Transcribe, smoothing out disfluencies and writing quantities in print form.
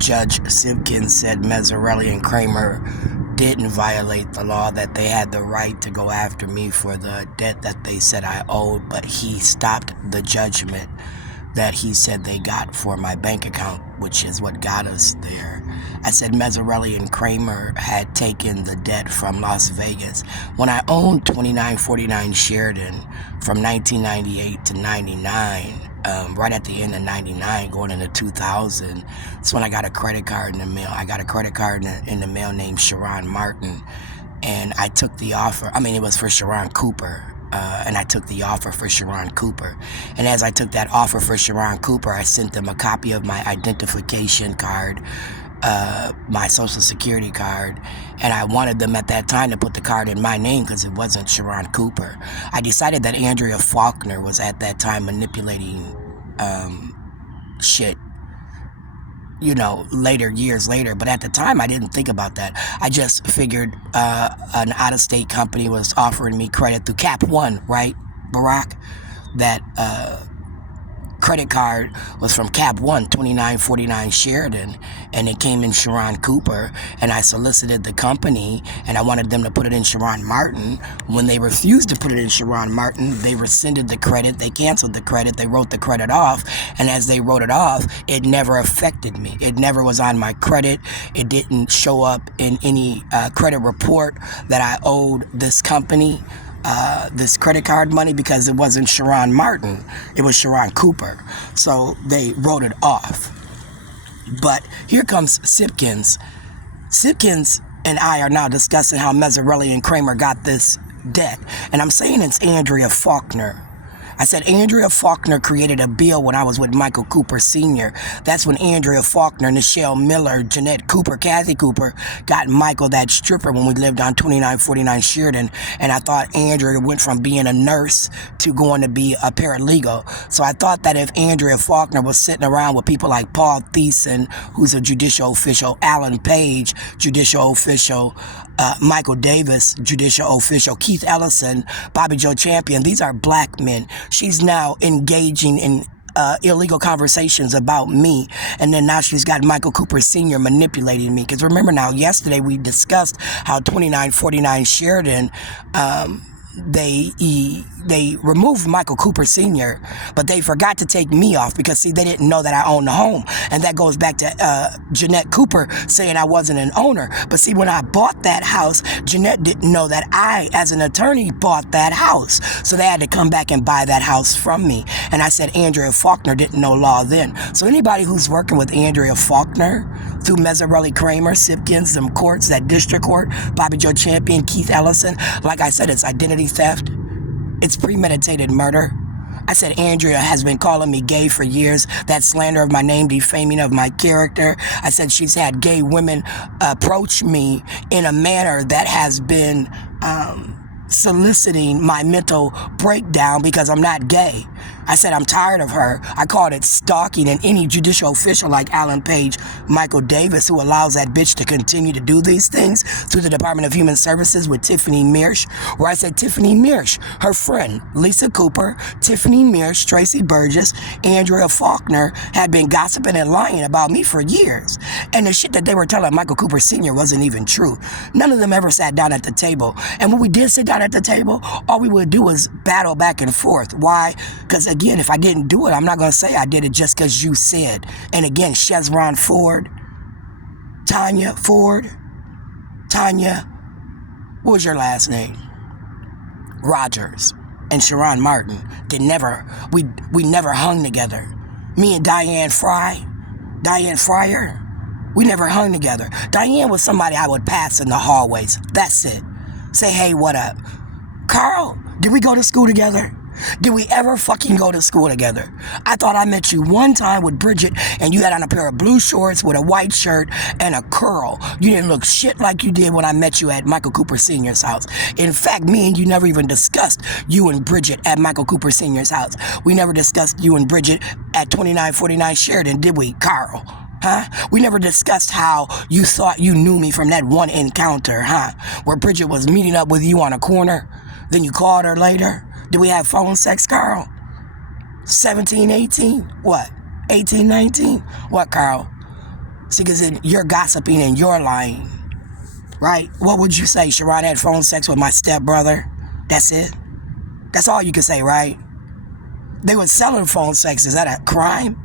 Judge Simpkins said Mazzarelli and Kramer didn't violate the law, that they had the right to go after me for the debt that they said I owed, but he stopped the judgment that he said they got for my bank account, which is what got us there. I said Mazzarelli and Kramer had taken the debt from Las Vegas. When I owned 2949 Sheridan from 1998 to 99, right at the end of 99, going into 2000, that's when I got a credit card in the mail. I got a credit card in the mail named Sheridan Martin, and I took the offer. I mean, it was for Sheridan Cooper. And I took the offer for Sheridan Cooper. And as I took that offer for Sheridan Cooper, I sent them a copy of my identification card, my social security card, and I wanted them at that time to put the card in my name because it wasn't Sheridan Cooper. I decided that Andrea Faulkner was at that time manipulating shit, years later. But at the time, I didn't think about that. I just figured an out-of-state company was offering me credit through Cap One, right, Barack? That credit card was from Cap One, 2949 Sheridan, and it came in Sheridan Cooper, and I solicited the company, and I wanted them to put it in Sheridan Martin. When they refused to put it in Sheridan Martin, they rescinded the credit, they canceled the credit, they wrote the credit off, and as they wrote it off, it never affected me. It never was on my credit. It didn't show up in any credit report that I owed this company this credit card money, because it wasn't Sheridan Martin, it was Sheridan Cooper. So they wrote it off. But here comes Simpkins. Simpkins and I are now discussing how Mazzarelli and Kramer got this debt. And I'm saying it's Andrea Faulkner. I said Andrea Faulkner created a bill when I was with Michael Cooper Sr. That's when Andrea Faulkner, Nichelle Miller, Jeanette Cooper, Kathy Cooper got Michael, that stripper, when we lived on 2949 Sheridan. And I thought Andrea went from being a nurse to going to be a paralegal. So I thought that if Andrea Faulkner was sitting around with people like Paul Thiessen, who's a judicial official, Alan Page, judicial official, Michael Davis, judicial official, Keith Ellison, Bobby Joe Champion, these are black men. She's now engaging in illegal conversations about me, and then now she's got Michael Cooper Sr. manipulating me. Because remember now, yesterday we discussed how 2949 Sheridan, they removed Michael Cooper Sr., but they forgot to take me off because, see, they didn't know that I owned the home. And that goes back to Jeanette Cooper saying I wasn't an owner. But see, when I bought that house, Jeanette didn't know that I, as an attorney, bought that house. So they had to come back and buy that house from me. And I said Andrea Faulkner didn't know law then. So anybody who's working with Andrea Faulkner through Mazzarelli, Kramer, Simpkins, them courts, that district court, Bobby Joe Champion, Keith Ellison, like I said, it's identity theft. It's premeditated murder. I said Andrea has been calling me gay for years. That slander of my name, defaming of my character. I said she's had gay women approach me in a manner that has been soliciting my mental breakdown because I'm not gay. I said I'm tired of her. I called it stalking, and any judicial official like Alan Page, Michael Davis, who allows that bitch to continue to do these things through the Department of Human Services with Tiffany Mearsh, where I said Tiffany Mearsh, her friend, Lisa Cooper, Tiffany Mearsh, Tracy Burgess, Andrea Faulkner had been gossiping and lying about me for years. And the shit that they were telling Michael Cooper Sr. wasn't even true. None of them ever sat down at the table. And when we did sit down at the table, all we would do was battle back and forth. Why? Because again, if I didn't do it, I'm not going to say I did it just because you said. And again, Chevron Ford, Tanya Ford, Tanya, what was your last name? Rogers, and Sheridan Martin we never hung together. Me and Diane Fryer, we never hung together. Diane was somebody I would pass in the hallways. That's it. Say, hey, what up? Carl, did we go to school together? Did we ever fucking go to school together? I thought I met you one time with Bridget, and you had on a pair of blue shorts with a white shirt and a curl. You didn't look shit like you did when I met you at Michael Cooper Sr.'s house. In fact, me and you never even discussed you and Bridget at Michael Cooper Sr.'s house. We never discussed you and Bridget at 2949 Sheridan, did we, Carl? Huh? We never discussed how you thought you knew me from that one encounter, huh? Where Bridget was meeting up with you on a corner, then you called her later. Did we have phone sex, Carl? 17, 18? What? 18, 19? What, Carl? See, because then you're gossiping and you're lying, right? What would you say? Sheridan had phone sex with my stepbrother. That's it? That's all you can say, right? They were selling phone sex. Is that a crime?